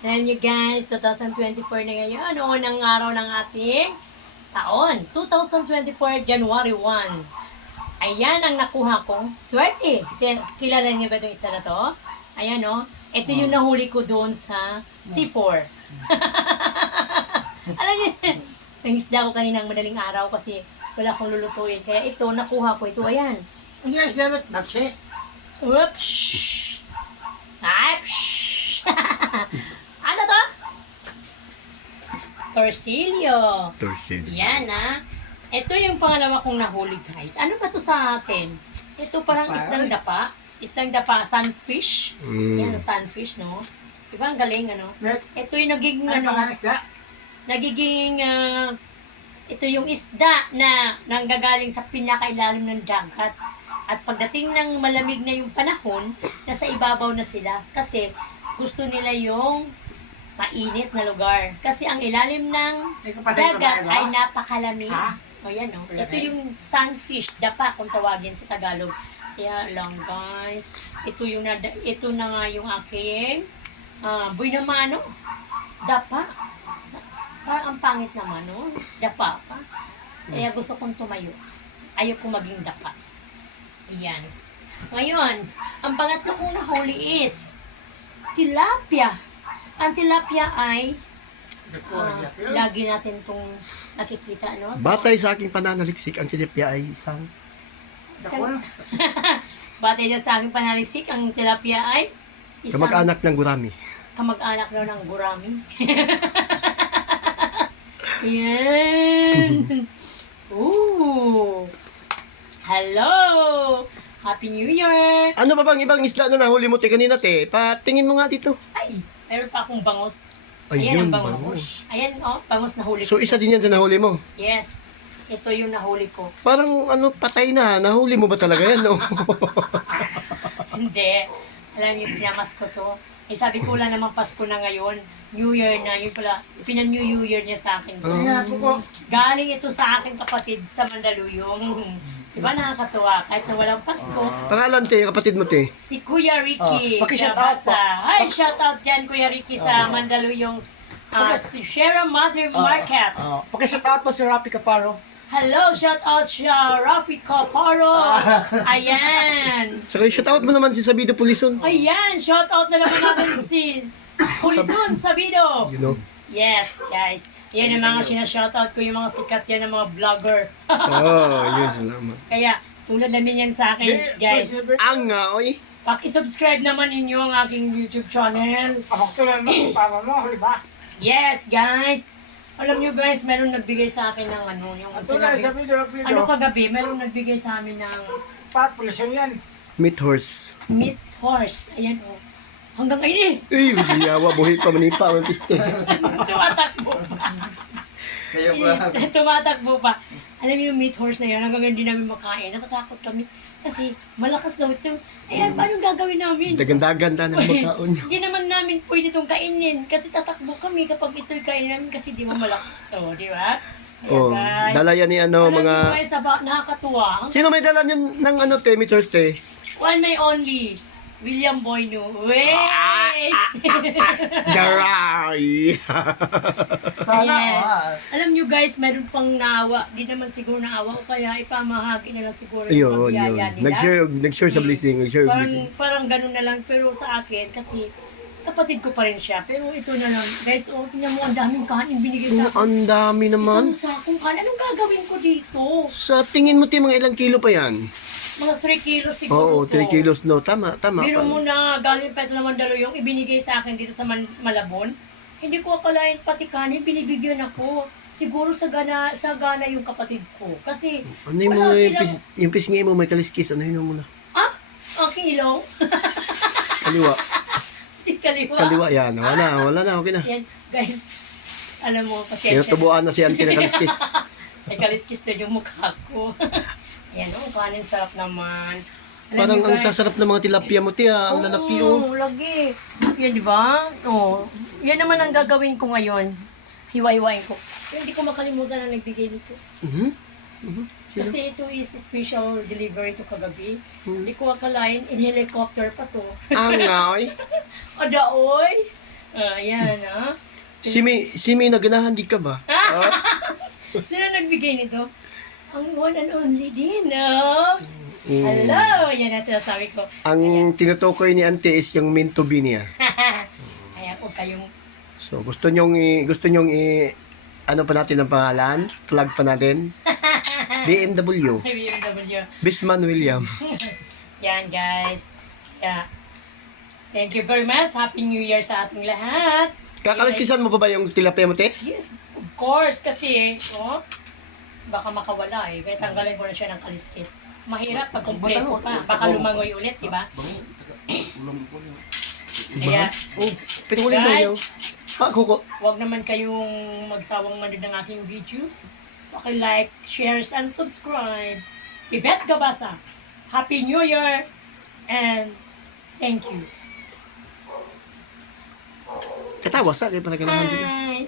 Alam niyo guys, 2024 na ngayon. Unang araw ng ating taon. 2024, January 1. Ayan ang nakuha kong swerte. Kilala niyo ba itong isa na to? Ayan o. Ito yung nahuli ko doon sa C4. Alam niyo, nangisda ko kanina ng madaling araw kasi wala akong lulutuin. Kaya ito, nakuha ko ito. Ayan. Ang yes, dapat bakse. Oops! Ay, ano to? Torsilyo. Torsilyo. Yan ah. Ito yung pangalawa kong nahuli guys. Ano ba to sa atin? Ito parang isdang dapa. Isdang dapa, sunfish. Yan, sunfish no? Diba ang galing ano? Ito yung nagiging ano, nagiging ito yung isda na nanggagaling sa pinakailalim ng dagat. At pagdating ng malamig na yung panahon, nasa ibabaw na sila. Kasi gusto nila yung mainit na lugar. Kasi ang ilalim ng dagat ay napakalamig. O yan o. Ito yung sunfish, dapa kung tawagin sa Tagalog. Kaya lang guys. Ito na nga yung aking buhay naman ano. Dapa. Parang ang pangit naman no. Dapa pa. Kaya gusto kong tumayo. Ayoko maging dapa. Ayan. Ngayon, ang pangatlo kong nahuli is tilapia. Ang tilapia ay lagi natin itong nakikita, no? Batay sa aking pananaliksik, ang tilapia ay isang Batay niya sa aking panalisik, ang tilapia ay isang kamag-anak ng gurami. kamag-anak daw ng gurami. Yan. Ooh. Hello! Happy New Year! Ano pa bang ibang isla na nahuli mo te kanina te? Patingin mo nga dito. Ay, meron pa akong bangos. Ayun, Ayan ang bangos. bangos. Ayan, oh, bangos na huli ko. So isa din yan sa nahuli mo. Yes, ito yung nahuli ko. Parang ano patay na. Nahuli mo ba talaga yan? No? Hindi. Alam niyo, pinamas ko to. Eh, sabi ko lang naman Pasko na ngayon. New Year na. Yun pala, New Year niya sa akin. Galing ito sa aking kapatid sa Mandaluyong. Diba nakakatuwa? Kahit na walang Pasko. Pangalan te, kapatid mo te. Si Kuya Ricky. Paki-shout out po. Hi, shout out dyan Kuya Ricky sa Mandaluyong. Si Sierra Mother Market. Pakishout out po si Rapi Caparo. Hello, shout out siya, Rafi Caparo. Ayan. Saka shoutout mo naman si Sabido Pulison. Ayan, shout out na naman natin si Pulison Sabido. You know? Yes, guys. Yan ang mga sinashoutout ko, yung mga sikat yan ng mga vlogger. Oh, yun salamat. Kaya, tulad na din yan sa akin, guys. Ang nga, oy. Paki-subscribe naman ninyo ang aking YouTube channel. Ako tulad mo, para mo, di ba? Yes, guys. Alam nyo guys, meron nagbigay sa akin ng ano, yung Tulad sinabi. sa video, Ano kagabi, meron nagbigay sa amin ng Pat, pulisyon yan. Meat horse. meat horse. Ayan o. Hanggang ngayon eh. Biyawa, buhay pa manipa. Ang piste. Tumatakbo pa. Tumatakbo pa. Alam mo yung meat horse na yun, hanggang hindi namin makain. Natatakot kami. Kasi malakas daw ito. Ayan, paano gagawin namin? Dagan-dagan na ng magkaon. Hindi naman namin pwede itong kainin. Kasi tatakbo kami kapag ito'y kainin namin kasi di ba malakas. O, di ba? Ayan, Oh, guys. dala yan ni ano, Alam mga... niyo guys, nakakatuwa. Sino may dala niyan ng ano te, meat horse te? One may only. William Boyno. Wey! Garay! Sana, Alam nyo guys, meron pang naawa. Di naman siguro naawa o kaya ipamahagi na lang siguro Ayun, yun. pagbiyaya nila. Nag-share sa blessing. Nag-share Parang, blessing. parang ganun na lang. Pero sa akin, kasi kapatid ko pa rin siya. Pero ito na lang. Guys, oh, tingnan mo, ang daming kanin binigay sa akin. Ang dami naman. Isang sakong kanin. Anong gagawin ko dito? Sa tingin mo te, mga ilang kilo pa yan? Mga 3 kilos siguro Oo, 3 kilos no. Tama. Biro mo na galing pa ito naman yung ibinigay sa akin dito sa Malabon. Hindi ko akalain pati kanin, binibigyan ako. Siguro sa gana yung kapatid ko. Kasi Ano yung wala mga silang... yung pisngi mo may kaliskis? Ano yun mo na? Ah? Aking ilong? Kaliwa. Kaliwa. Kaliwa yan. Wala na. Okay na. Yan, guys. Alam mo, pasyensya. Tinutubuan na si auntie na kaliskis. May kaliskis na yung mukha ko. Ayan, oh, kanin sarap naman. Alam Parang niyo, ang guys, sasarap ng mga tilapia mo te. Ang lalaki Oo, lagi. Yan, di ba? Oh, yan naman ang gagawin ko ngayon. Hiwa-hiwain ko. Pero hindi ko makalimutan na nagbigay nito. Sino? Kasi ito is special delivery to kagabi. Hindi ko akalain, in helicopter pa to. Ang nga, oy. O daoy! Ayan, ha? Si May naganahan di ka ba? Sino nagbigay nito? Ang one and only Dinops. Hello! Yan ang sinasabi ko. Ang tinutukoy ni Ante is yung meant to be niya. Kaya huwag kayong... So, gusto nyong ano pa natin ang pangalan? Flag pa natin? BMW. BMW. Bisman William. Yan, guys. Yeah. Thank you very much. Happy New Year sa ating lahat. Kakalakisan mo pa ba yung tilapia mo, te? Yes, of course. Kasi, oh, baka makawala eh. Kaya tanggalin ko na siya ng kaliskis. Mahirap pag kumpleto pa. Baka lumangoy ulit, di ba? Kaya, Oh, pwede ko ulit Guys. daw. Kuko. huwag naman kayong magsawang manood ng aking videos. Paki-like, shares, and subscribe. Ibet Gabasa. Happy New Year! And thank you. Katawa sa, kaya pa naganahan. Bye!